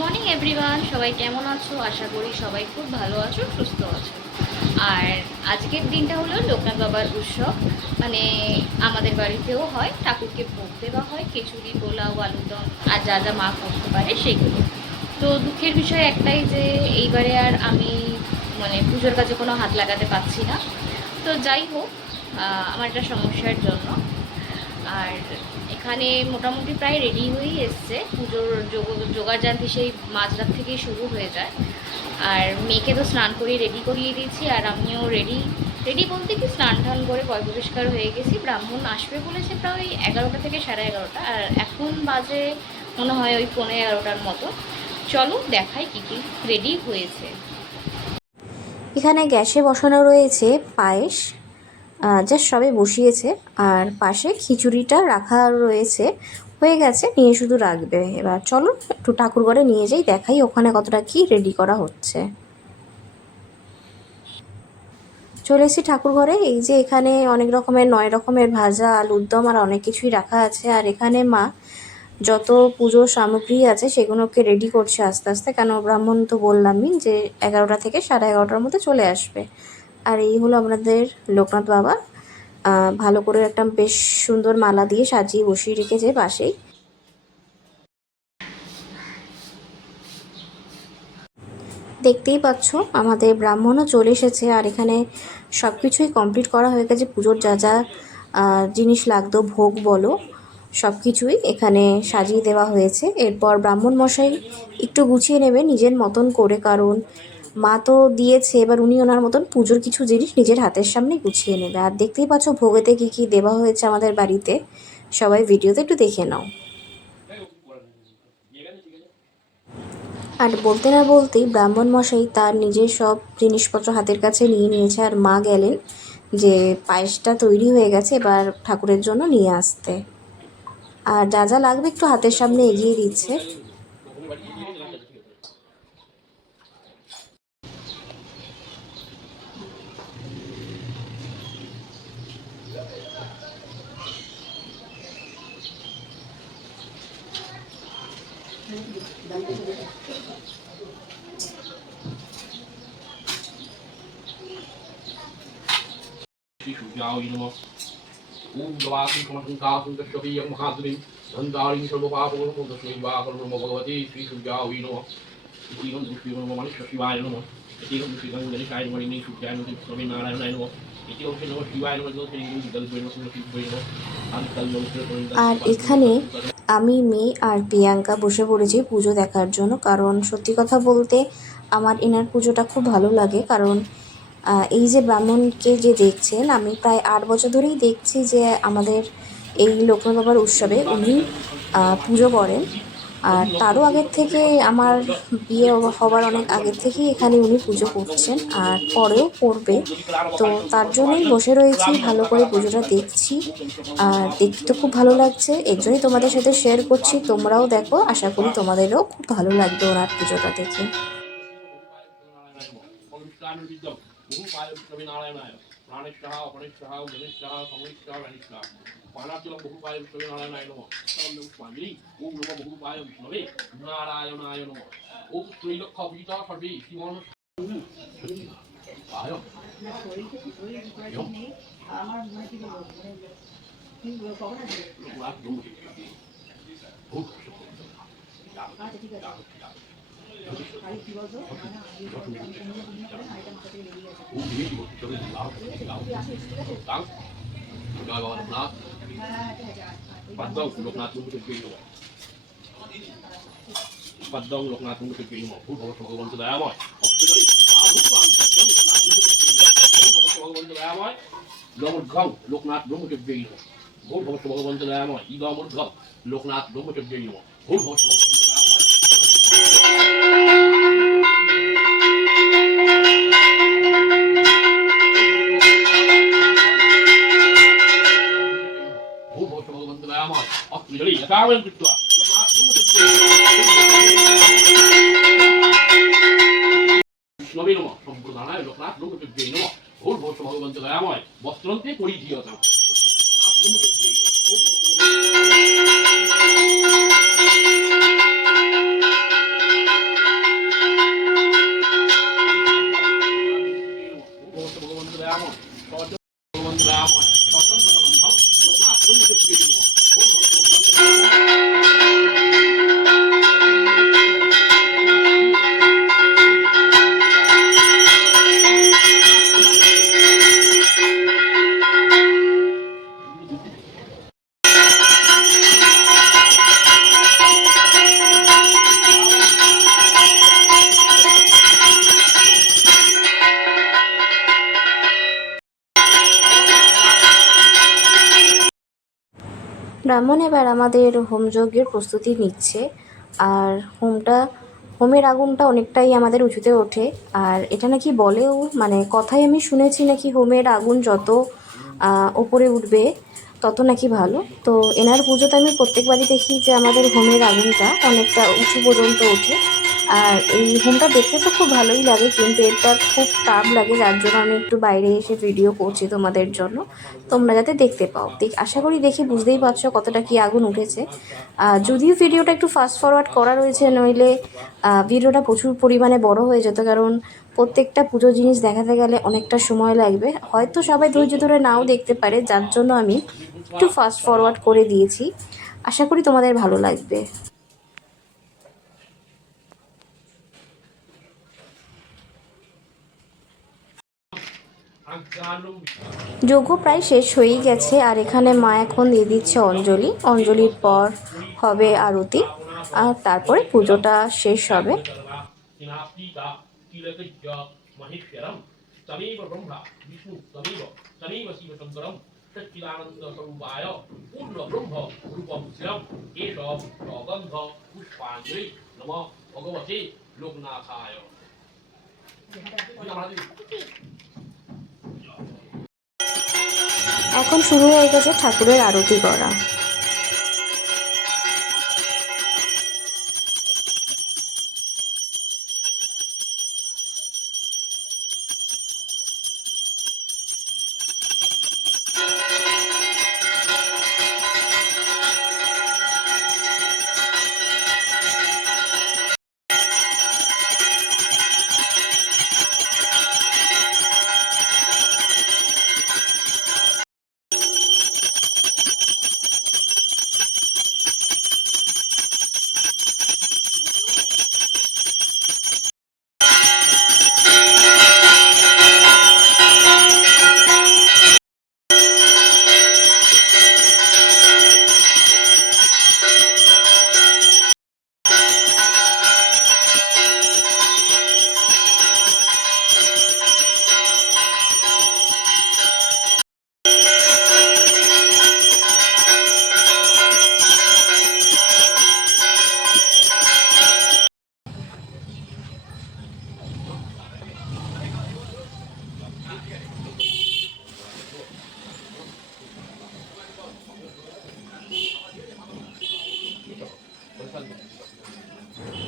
Morning everyone, সবাই কেমন আছো? আশা করি সবাই খুব ভালো আছো, সুস্থ আছো। আর আজকের দিনটা হলো লোকনাথ বাবার উৎসব। মানে আমাদের বাড়িতেও হয়, ঠাকুরকে ভোগ দেওয়া হয়, খিচুড়ি, পোলাও, আলুরদম আর যা যা মা করতে পারে সেগুলো। তো দুঃখের বিষয় একটাই যে এইবারে আর আমি মানে পুজোর কাজে কোনো হাত লাগাতে পারছি না। তো যাই হোক, আমার একটা সমস্যার জন্য। আর এখানে মোটামুটি প্রায় রেডি হয়েই এসছে, পুজোর জোগাড়জান্তি সেই মাঝরাত থেকেই শুরু হয়ে যায়। আর মেয়েকে তো স্নান করিয়ে রেডি করিয়ে দিয়েছি, আর আমিও রেডি। রেডি বলতে কি, স্নান টান করে পয় পরিষ্কার হয়ে গেছি। ব্রাহ্মণ আসবে বলেছে প্রায় 11টা থেকে 11:30, আর এখন বাজে মনে হয় ওই 11:15 মতো। চলো দেখাই কী কী রেডি হয়েছে। এখানে গ্যাসে বসানো রয়েছে পায়েস, জাস্ট সবে বসিয়েছে। আর পাশে খিচুড়িটা রাখা রয়েছে, হয়ে গেছে, নিয়ে শুধু রাখবে। এবার চলো একটু ঠাকুরঘরে নিয়ে যাই, দেখাই ওখানে কতটা কি রেডি করা হচ্ছে। চলে এসেছি ঠাকুরঘরে। এই যে এখানে অনেক রকমের 9 রকমের ভাজা, আলুর দম আর অনেক কিছুই রাখা আছে। আর এখানে মা যত পুজোর সামগ্রী আছে সেগুলোকে রেডি করছে আস্তে আস্তে, কেন ব্রাহ্মণ তো বললামই যে 11টা থেকে 11:30 মধ্যে চলে আসবে। আর এই হলো আমাদের লোকনাথ বাবা, ভালো করে একটা বেশ সুন্দর মালা দিয়ে সাজিয়ে বসিয়ে রেখেছে পাশেই। দেখতেই পাচ্ছ আমাদের ব্রাহ্মণও চলে এসেছে। আর এখানে সব কিছুই কমপ্লিট করা হয়ে গেছে, পুজোর যা যা জিনিস লাগতো, ভোগ বলো, সব কিছুই এখানে সাজিয়ে দেওয়া হয়েছে। এরপর ব্রাহ্মণ মশাই একটু গুছিয়ে নেবে নিজের মতন করে, কারণ মা তো দিয়েছে, এবার উনি ওনার মতন পুজোর কিছু জিনিস নিজের হাতের সামনে গুছিয়ে নেবে। আর দেখতেই পাচ্ছ ভোগেতে কী কী দেওয়া হয়েছে আমাদের বাড়িতে, সবাই ভিডিওতে একটু দেখে নাও। আর বলতে না বলতেই ব্রাহ্মণ মশাই তার নিজের সব জিনিসপত্র হাতের কাছে নিয়ে নিয়েছে, আর মা গেলেন যে পায়েসটা তৈরি হয়ে গেছে, এবার ঠাকুরের জন্য নিয়ে আসতে। আর যা যা লাগবে একটু হাতের সামনে এগিয়ে দিচ্ছে। ওম দবাসি সমসং কাসং তস্যবিয়ং মহাদ্রিং ধন্তারিং সর্বপাপং তস্मै বাকর্ম ভগবতী শ্রী সূর্যায় নমঃ ইতিগং দুষ্টিগং মমানিশ শিবায় নমঃ ইতিগং দুষ্টিগং গণেশায় নমঃ ইনি সূর্যায় নমঃ স্বামী নারায়ণায় নমঃ ইতিগং নমঃ শিবায় নমঃ ইতিগং দলবৈ নমঃ শিবায় নমঃ আনকাল নমঃ। আর এখানে আমি, মেয়ে আর প্রিয়াঙ্কা বসে পড়েছি পুজো দেখার জন্য, কারণ সত্যি কথা বলতে আমার এনার পুজোটা খুব ভালো লাগে। কারণ এই যে ব্রাহ্মণকে যে দেখছেন, আমি প্রায় 8 বছর ধরেই দেখছি যে আমাদের এই লোকনাথ বাবার উৎসবে উনি পুজো করেন। আর তারও আগের থেকে, আমার বিয়ে হওয়ার অনেক আগের থেকেই এখানে উনি পুজো করছেন, আর পরেও করবে। তো তার জন্যই বসে রয়েছি, ভালো করে পুজোটা দেখছি। আর দেখতে তো খুব ভালো লাগছে, এর জন্যই তোমাদের সাথে শেয়ার করছি। তোমরাও দেখো, আশা করি তোমাদেরও খুব ভালো লাগবে ওনার পুজোটা দেখে। বহুপায় বিষ্ণবে নারায়ণায় প্রাণেশ্বর অপরেশ্বর গণেশ্বর সমরেশ্বর রানেশ্বর পানাচলম বহুপায় বিষ্ণবে নারায়ণায় নমঃ স্বামী ওম নমঃ বহুপায় বিষ্ণবে নারায়ণায় নমঃ ওম ত্রৈলক্ষ অভিজিত সর্বে শ্রীমন আয় আমার মনে কি লোকনাথ পদ্ম লোকনাথ ভগবান দয়াময় দয়াময় নমর্ঘং লোকনাথ ব্রহ্মচর্যই নমঃ ভূর ভবস্ব ভগবন্ত দয়াময় ইদমর্ঘং লোকনাথ ব্রহ্মচর্যই নমঃ ভূর ভবস্ব ভগবন্ত দয়াময় ভূর ভবস্ব ভগবন্ত দয়াময় অস্ত্রজলি যথাবয়ং কৃত্বা লোকনাথ বিষ্ণবে নমঃ সম্প্রদানায় লোকনাথ ব্রহ্মচর্যই নমঃ ভূর ভবস্ব ভগবন্ত দয়াময় বস্ত্রন্তে পরিধীয়তাম ব্রাহ্মণ এবার আমাদের হোমযজ্ঞের প্রস্তুতি নিচ্ছে। আর হোমের আগুনটা অনেকটাই আমাদের উঁচুতে ওঠে। আর এটা নাকি বলেও, মানে কথায় আমি শুনেছি নাকি হোমের আগুন যত ওপরে উঠবে তত নাকি ভালো। তো এনার পুজোতে আমি প্রত্যেকবারই দেখি যে আমাদের হোমের আগুনটা অনেকটা উঁচু পর্যন্ত ওঠে। আর এই হোমটা দেখতে তো খুব ভালোই লাগে, কিন্তু এটা খুব তাপ লাগে, যার জন্য আমি একটু বাইরে এসে ভিডিও করছি তোমাদের জন্য, তোমরা যাতে দেখতে পাও। আশা করি দেখে বুঝতেই পারছো কতটা কি আগুন উঠেছে। যদিও ভিডিওটা একটু ফাস্ট ফরওয়ার্ড করা রয়েছে, নইলে ভিডিওটা প্রচুর পরিমাণে বড় হয়ে যেত, কারণ প্রত্যেকটা পুজো জিনিস দেখাতে গেলে অনেকটা সময় লাগবে, হয়তো সবাই ধৈর্য ধরে নাও দেখতে পারে, যার জন্য আমি একটু ফাস্ট ফরওয়ার্ড করে দিয়েছি। আশা করি তোমাদের ভালো লাগবে। যজ্ঞ প্রায় শেষ হয়েই গেছে, আর এখানে মা এখন দিয়ে দিচ্ছে অঞ্জলি। অঞ্জলির পর হবে আরতি, আর তারপরে পুজোটা শেষ হবে। এখন শুরু হয়ে গেছে ঠাকুরের আরতি করা।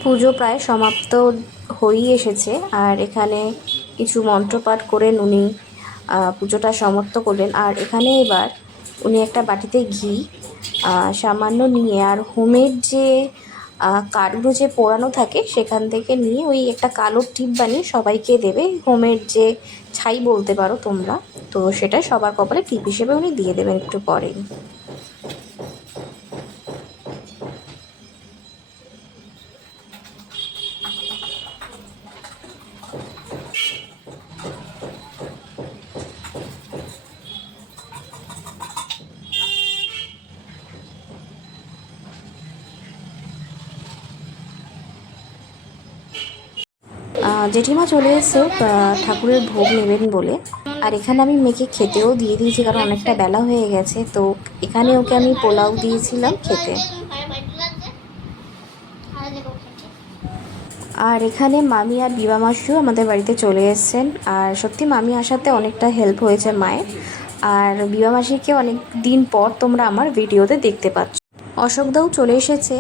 পুজো প্রায় সমাপ্ত হয়েই এসেছে, আর এখানে কিছু মন্ত্রপাঠ করে উনি পুজোটা সমাপ্ত করলেন। আর এখানে এবার উনি একটা বাটিতে ঘি সামান্য নিয়ে, আর হোমের যে কাঠগুলো যে পোড়ানো থাকে সেখান থেকে নিয়ে ওই একটা কালো টিপ বানিয়ে সবাইকে দেবে। হোমের যে ছাই বলতে পারো তোমরা, তো সেটা সবার কপালে টিপ হিসেবে উনি দিয়ে দেবেন একটু পরেই। জেঠিমা চলে এসে ঠাকুরের ভোগ নেবেন বলে। আর এখানে আমি মেয়েকে খেতেও দিয়ে দিয়েছি, কারণ অনেকটা বেলা হয়ে গেছে। তো এখানে ওকে আমি পোলাও দিয়েছিলাম খেতে। আর এখানে মামি আর বিবা মাসিও আমাদের বাড়িতে চলে এসেছেন। আর সত্যি মামি আসাতে অনেকটা হেল্প হয়েছে মায়ের। আর বিবা মাসিকে অনেক দিন পর তোমরা আমার ভিডিওতে দেখতে পাচ্ছ। অশোকদাও চলে এসেছে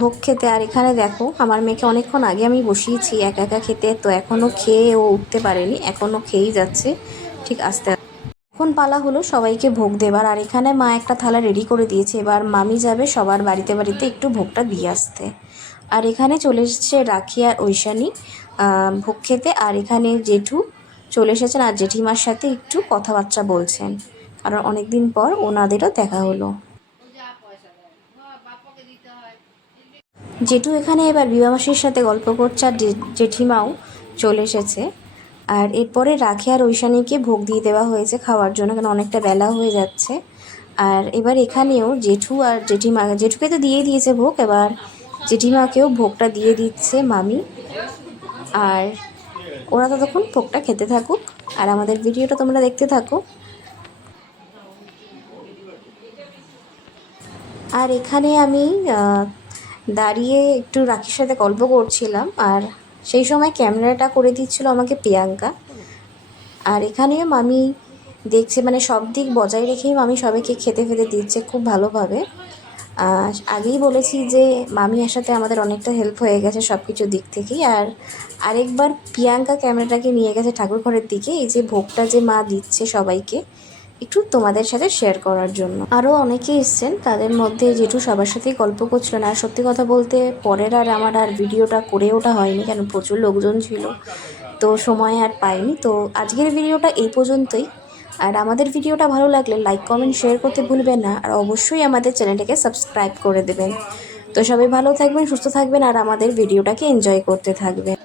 ভোগ খেতে। আর এখানে দেখো, আমার মেয়েকে অনেকক্ষণ আগে আমি বসিয়েছি একা একা খেতে, তো এখনও খেয়ে ও উঠতে পারেনি, এখনও খেয়েই যাচ্ছে ঠিক আস্তে আস্তে। এখন পালা হলো সবাইকে ভোগ দেবার। আর এখানে মা একটা থালা রেডি করে দিয়েছে, এবার মামি যাবে সবার বাড়িতে বাড়িতে একটু ভোগটা দিয়ে আসতে। আর এখানে চলে এসেছে রাখি আর ঐশানী ভোগ খেতে। আর এখানে জেঠু চলে এসেছেন আর জেঠিমার সাথে একটু কথাবার্তা বলছেন, কারণ অনেক দিন পর ওনাদেরও দেখা হলো। জেঠু এখানে এবার বিবা মাসির সাথে গল্প করছে, আর জেঠিমাও চলে এসেছে। আর এরপরে রাখি আর ঐশানীকে ভোগ দিয়ে দেওয়া হয়েছে খাওয়ার জন্য, কারণ অনেকটা বেলা হয়ে যাচ্ছে। আর এবার এখানেও জেঠু আর জেঠিমা, জেঠুকে তো দিয়ে দিয়েছে ভোগ, এবার জেঠিমাকেও ভোগটা দিয়ে দিচ্ছে মামি। আর ওরা ততক্ষণ ভোগটা খেতে থাকুক, আর আমাদের ভিডিওটা তোমরা দেখতে থাকো। আর এখানে আমি দাঁড়িয়ে একটু রাখির সাথে গল্প করছিলাম, আর সেই সময় ক্যামেরাটা করে দিচ্ছিল আমাকে প্রিয়াঙ্কা। আর এখানেও মামি দেখছে, মানে সব দিক বজায় রেখেই মামি সবাইকে খেতে ফেতে দিচ্ছে খুব ভালোভাবে। আগেই বলেছি যে মামি আসাতে আমাদের অনেকটা হেল্প হয়ে গেছে সব কিছুর দিক থেকেই। আর আরেকবার প্রিয়াঙ্কা ক্যামেরাটাকে নিয়ে গেছে ঠাকুর ঘরের দিকে, এই যে ভোগটা যে মা দিচ্ছে সবাইকে একটু তোমাদের সাথে শেয়ার করার জন্য। আরও অনেকে এসছেন, তাদের মধ্যে জেঠু সবার সাথেই গল্প করছিলেন। আর সত্যি কথা বলতে পরের আর আমার আর ভিডিওটা করে ওঠা হয়নি, কেন প্রচুর লোকজন ছিল, তো সময় আর পাইনি। তো আজকের ভিডিওটা এই পর্যন্তই। আর আমাদের ভিডিওটা ভালো লাগলে লাইক কমেন্ট শেয়ার করতে ভুলবেন না, আর অবশ্যই আমাদের চ্যানেলটাকে সাবস্ক্রাইব করে দেবেন। তো সবাই ভালো থাকবেন, সুস্থ থাকবেন, আর আমাদের ভিডিওটাকে এনজয় করতে থাকবেন।